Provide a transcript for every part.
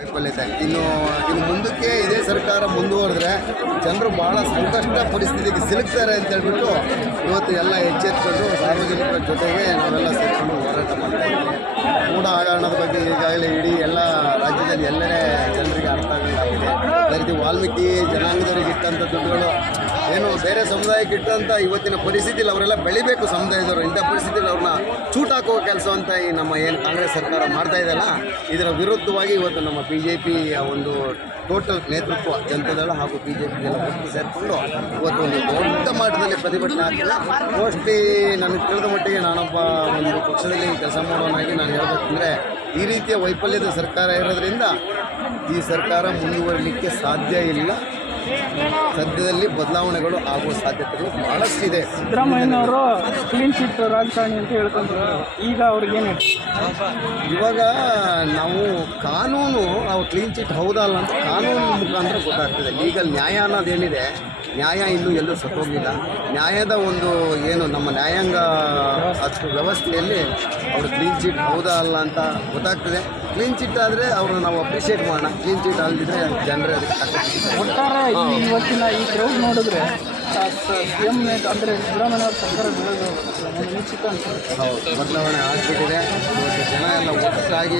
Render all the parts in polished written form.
ವೈಫಲ್ಯತೆ ಇನ್ನು ಮುಂದಕ್ಕೆ ಇದೇ ಸರ್ಕಾರ ಮುಂದುವರೆದ್ರೆ ಜನರು ಭಾಳ ಸಂಕಷ್ಟ ಪರಿಸ್ಥಿತಿಗೆ ಸಿಲುಕ್ತಾರೆ ಅಂತ ಹೇಳ್ಬಿಟ್ಟು ಇವತ್ತು ಎಲ್ಲ ಎಚ್ಚೆತ್ಕೊಂಡು ಸಾರ್ವಜನಿಕರ ಜೊತೆಗೆ ನಾವೆಲ್ಲ ಸೇರಿಕೊಂಡು ಹೋರಾಟ ಮಾಡ್ತಾ ಇದ್ದೀವಿ. ಮೂಢ ಹಗರಣದ ಬಗ್ಗೆ ಈಗಾಗಲೇ ಇಡೀ ಎಲ್ಲ ರಾಜ್ಯದಲ್ಲಿ ಎಲ್ಲೆಡೆ ಜನರಿಗೆ ಅರ್ಥ ಆಗಿದೆ. ಅದೇ ರೀತಿ ವಾಲ್ಮೀಕಿ ಜನಾಂಗದವ್ರಿಗೆ ಇಟ್ಟಂಥ ದುಡ್ಡುಗಳು ಏನು ಬೇರೆ ಸಮುದಾಯಕ್ಕೆ ಇಟ್ಟಂಥ ಇವತ್ತಿನ ಪರಿಸ್ಥಿತಿಯಲ್ಲಿ ಅವರೆಲ್ಲ ಬೆಳಿಬೇಕು ಸಮುದಾಯದವರು. ಇಂಥ ಪರಿಸ್ಥಿತಿಯಲ್ಲಿ ಅವ್ರನ್ನ ಚೂಟ್ ಹಾಕುವ ಕೆಲಸ ಅಂತ ಈ ನಮ್ಮ ಏನು ಕಾಂಗ್ರೆಸ್ ಸರ್ಕಾರ ಮಾಡ್ತಾ ಇದೆಯಲ್ಲ, ಇದರ ವಿರುದ್ಧವಾಗಿ ಇವತ್ತು ನಮ್ಮ BJP ಒಂದು ಟೋಟಲ್ ನೇತೃತ್ವ ಜನತಾದಳ ಹಾಗೂ BJP ಎಲ್ಲ ಒಟ್ಟು ಸೇರಿಕೊಂಡು ಇವತ್ತು ಒಂದು ದೊಡ್ಡ ಮಟ್ಟದಲ್ಲಿ ಪ್ರತಿಭಟನೆ ಆಗ್ತದೆ. ಮೋಸ್ಟ್ಲಿ ನನಗೆ ತಿಳಿದ ಮಟ್ಟಿಗೆ ನಾನೊಬ್ಬ ಒಂದು ಪಕ್ಷದಲ್ಲಿ ಕೆಲಸ ಮಾಡೋನಾಗಿ ನಾನು ಹೇಳಬೇಕಂದ್ರೆ ಈ ರೀತಿಯ ವೈಫಲ್ಯದ ಸರ್ಕಾರ ಇರೋದ್ರಿಂದ ಈ ಸರ್ಕಾರ ಮುಂದುವರಲಿಕ್ಕೆ ಸಾಧ್ಯ ಇಲ್ಲ. ಸದ್ಯದಲ್ಲಿ ಬದಲಾವಣೆಗಳು ಆಗುವ ಸಾಧ್ಯತೆಗಳು ಬಹಳಷ್ಟಿದೆ. ಸಿದ್ದರಾಮಯ್ಯನವರು ಕ್ಲೀನ್ ಚಿಟ್ ರಾಜಕಾರಣಿ ಅಂತ ಹೇಳ್ಕೊಂಡ್ರು. ಈಗ ಅವ್ರಿಗೇನು ಇವಾಗ ನಾವು ಕಾನೂನು ನಾವು ಕ್ಲೀನ್ ಚಿಟ್ ಹೌದಲ್ಲ ಅಂತ ಕಾನೂನು ಮುಖಾಂತರ ಗೊತ್ತಾಗ್ತದೆ. ಲೀಗಲ್ ನ್ಯಾಯ ಅನ್ನೋದೇನಿದೆ, ನ್ಯಾಯ ಇನ್ನೂ ಎಲ್ಲೂ ಸತ್ತೋಗಿಲ್ಲ. ನ್ಯಾಯದ ಒಂದು ಏನು ನಮ್ಮ ನ್ಯಾಯಾಂಗ ಅಷ್ಟು ವ್ಯವಸ್ಥೆಯಲ್ಲಿ ಅವರು ಕ್ಲೀನ್ ಚಿಟ್ ಹೌದಾ ಅಲ್ಲ ಅಂತ ಗೊತ್ತಾಗ್ತದೆ. ಕ್ಲೀನ್ ಚಿಟ್ ಆದರೆ ಅವ್ರನ್ನ ನಾವು ಅಪ್ರಿಷಿಯೇಟ್ ಮಾಡೋಣ. ಕ್ಲೀನ್ ಚಿಟ್ ಅಲ್ಲದಿದ್ದರೆ ಜನರೇ ಅದಕ್ಕೆ ಒಟ್ಟಾರೆ ಇವತ್ತಿನ ಈ ಕ್ರೌಡ್ ನೋಡಿದ್ರೆ CM ಅಂದರೆ ಸಿದ್ದರಾಮಯ್ಯ ಸರ್ಕಾರ ನಿಶ್ಚಿತ ಅನ್ಸುತ್ತೆ. ಹೌದು, ಬದಲಾವಣೆ ಆಗಿಬಿಟ್ಟಿದೆ. ಇವತ್ತು ಜನ ಎಲ್ಲ ಒಗ್ಗಟ್ಟಾಗಿ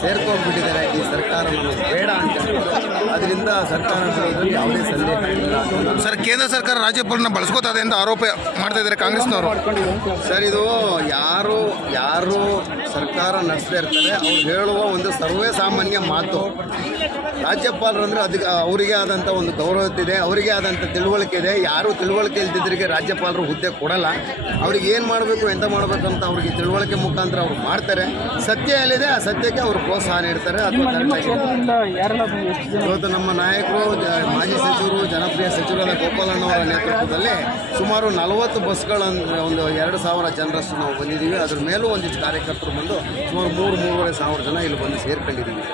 ಸೇರ್ಕೊಂಡ್ಬಿಟ್ಟಿದ್ದಾರೆ. ಈ ಸರ್ಕಾರ ನಮಗೆ ಬೇಡ ಅಂತ ಹೇಳ್ಬಿಟ್ಟು ಅದರಿಂದ ಸರ್ಕಾರ ಯಾವುದೇ ಸಂದೇಹ ಇಲ್ಲ. ಸರ್, ಕೇಂದ್ರ ಸರ್ಕಾರ ರಾಜ್ಯಪಾಲನ ಬಳಸ್ಕೋತದೆ ಅಂತ ಆರೋಪ ಮಾಡ್ತಾ ಇದ್ದಾರೆ ಕಾಂಗ್ರೆಸ್ನವರು. ಸರ್, ಇದು ಯಾರು ಸರ್ಕಾರ ನಡೆಸ್ತಾ ಇರ್ತಾರೆ ಅವ್ರು ಹೇಳುವ ಒಂದು ಸರ್ವೇ ಸಾಮಾನ್ಯ ಮಾತು. ರಾಜ್ಯಪಾಲರು ಅಂದರೆ ಅದಕ್ಕೆ ಅವರಿಗೆ ಆದಂಥ ಒಂದು ಗೌರವ ಇದೆ, ಅವರಿಗೆ ಆದಂಥ ತಿಳುವಳಿಕೆ ಇದೆ. ಯಾರು ತಿಳುವಳಿಕೆ ಇಲ್ದಿದ್ದರಿಗೆ ರಾಜ್ಯಪಾಲರು ಹುದ್ದೆ ಕೊಡಲ್ಲ. ಅವ್ರಿಗೆ ಏನು ಮಾಡಬೇಕು ಎಂತ ಮಾಡಬೇಕು ಅಂತ ಅವ್ರಿಗೆ ತಿಳುವಳಿಕೆ ಮುಖಾಂತರ ಅವ್ರು ಮಾಡ್ತಾರೆ. ಸತ್ಯ ಎಲ್ಲಿದೆ ಆ ಸತ್ಯಕ್ಕೆ ಅವರು ಪ್ರೋತ್ಸಾಹ ನೀಡ್ತಾರೆ. ಇವತ್ತು ನಮ್ಮ ನಾಯಕರು, ಮಾಜಿ ಸಚಿವರು, ಜನಪ್ರಿಯ ಸಚಿವರಾದ ಗೋಪಾಲಣ್ಣವರ ನೇತೃತ್ವದಲ್ಲಿ ಸುಮಾರು 40 ಬಸ್ಗಳನ್ನು ಒಂದು 2,000 ಜನರಷ್ಟು ನಾವು ಬಂದಿದ್ದೀವಿ. ಅದ್ರ ಮೇಲೂ ಒಂದಿಷ್ಟು ಕಾರ್ಯಕರ್ತರು ಬಂದು ಸುಮಾರು 3,500 ಜನ ಇಲ್ಲಿ ಬಂದು ಸೇರ್ಕೊಂಡಿದ್ದೀವಿ.